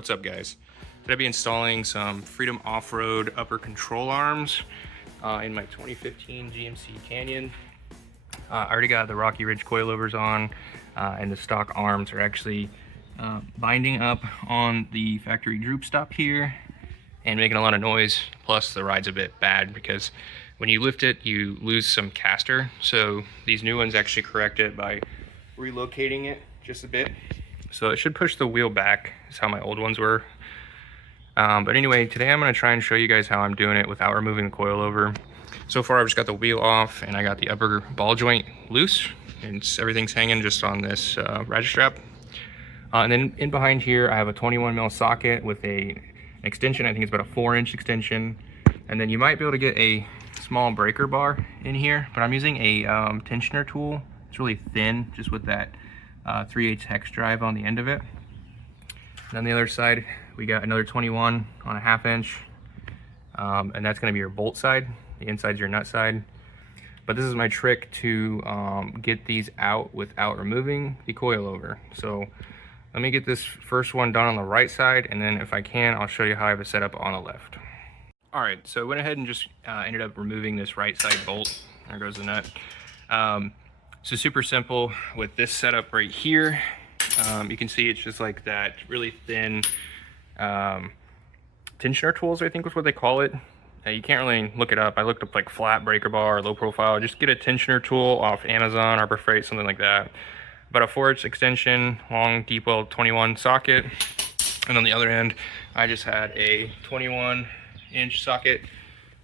What's up, guys? Today I'll be installing some Freedom Offroad upper control arms in my 2015 GMC Canyon. I already got the Rocky Ridge coilovers on, and the stock arms are actually binding up on the factory droop stop here and making a lot of noise. Plus the ride's a bit bad because when you lift it you lose some caster, so these new ones actually correct it by relocating it just a bit. So it should push the wheel back, is how my old ones were. But anyway, today I'm going to try and show you guys how I'm doing it without removing the coilover. So far I've just got the wheel off and I got the upper ball joint loose, and everything's hanging just on this ratchet strap. And then in behind here I have a 21mm socket with an extension. I think it's about a 4-inch extension. And then you might be able to get a small breaker bar in here, but I'm using a tensioner tool. It's really thin, just with that 3/8 hex drive on the end of it. And on the other side we got another 21 on a 1/2 inch, and that's going to be your bolt side. The inside's your nut side. But this is my trick to get these out without removing the coilover. So let me get this first one done on the right side, and then if I can I'll show you how I have it set up on the left. Alright, so I went ahead and just ended up removing this right side bolt. There goes the nut. So super simple with this setup right here. You can see it's just like that really thin tensioner tools, I think was what they call it. You can't really look it up. I looked up like flat breaker bar or low profile. Just get a tensioner tool off Amazon, Harbor Freight, something like that. About a 4-inch extension, long deep well 21 socket. And on the other end, I just had a 21-inch socket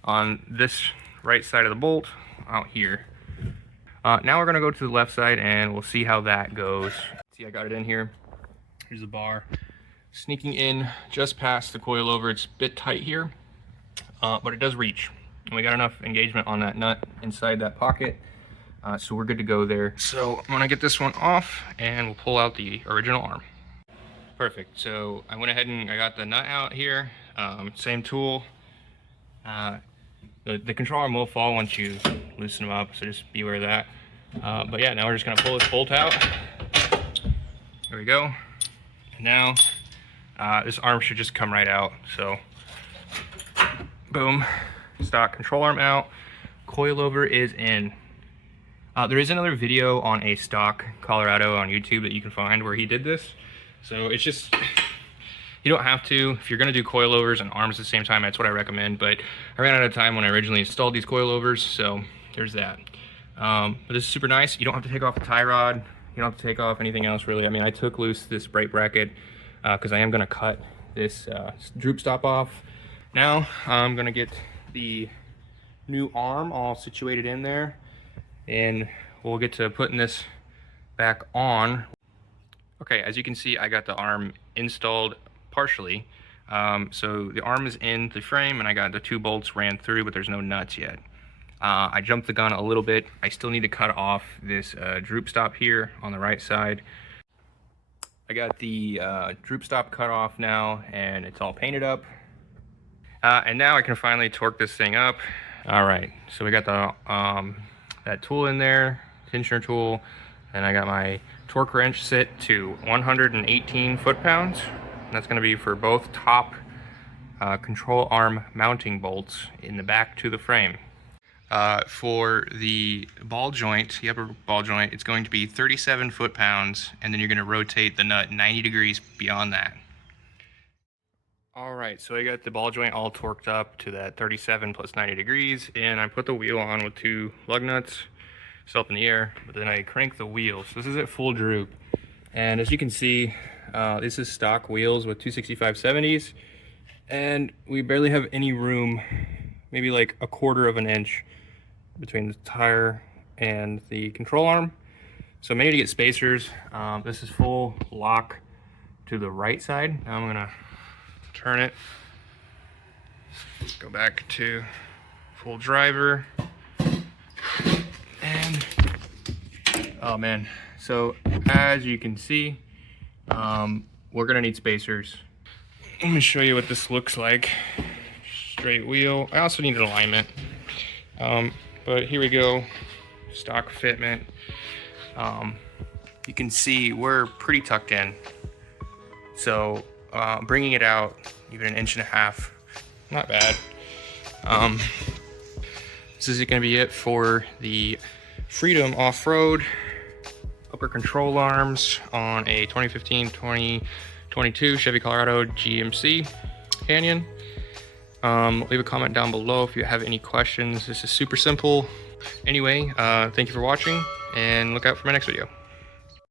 on this right side of the bolt out here. Now we're gonna go to the left side and we'll see how that goes. See, I got it in here. Here's the bar. Sneaking in just past the coilover. It's a bit tight here, but it does reach. And we got enough engagement on that nut inside that pocket, so we're good to go there. So I'm gonna get this one off and we'll pull out the original arm. Perfect, so I went ahead and I got the nut out here. Same tool. The control arm will fall once you loosen them up, so just be aware of that. But yeah, now we're just gonna pull this bolt out. There we go. And now this arm should just come right out. So boom, stock control arm out. Coilover is in. There is another video on a stock Colorado on YouTube that you can find where he did this. So it's just, you don't have to. If you're gonna do coilovers and arms at the same time, that's what I recommend. But I ran out of time when I originally installed these coilovers, so there's that. But this is super nice. You don't have to take off the tie rod. You don't have to take off anything else really. I mean, I took loose this brake bracket because I am gonna cut this droop stop off. Now I'm gonna get the new arm all situated in there, and we'll get to putting this back on. Okay, as you can see, I got the arm installed partially. So the arm is in the frame and I got the 2 bolts ran through, but there's no nuts yet. I jumped the gun a little bit. I still need to cut off this droop stop here on the right side. I got the droop stop cut off now and it's all painted up. And now I can finally torque this thing up. All right, so we got the that tool in there, tensioner tool, and I got my torque wrench set to 118 foot-pounds. That's going to be for both top control arm mounting bolts in the back to the frame. For the ball joint, the upper ball joint, it's going to be 37 foot-pounds, and then you're going to rotate the nut 90 degrees beyond that. Alright, so I got the ball joint all torqued up to that 37 plus 90 degrees, and I put the wheel on with 2 lug nuts, still up in the air, but then I crank the wheel. So this is at full droop, and as you can see, this is stock wheels with 265/70s, and we barely have any room, maybe like 1/4 of an inch between the tire and the control arm. So maybe to get spacers. This is full lock to the right side. Now I'm gonna turn it, go back to full driver, and oh man, so as you can see, we're gonna need spacers. Let me show you what this looks like. Straight wheel. I also need an alignment, but here we go. Stock fitment. You can see we're pretty tucked in, so bringing it out even 1.5 inches, not bad. This is going to be it for the Freedom Offroad upper control arms on a 2015-2022 Chevy Colorado GMC Canyon. Leave a comment down below if you have any questions. This is super simple. Anyway, thank you for watching, and look out for my next video.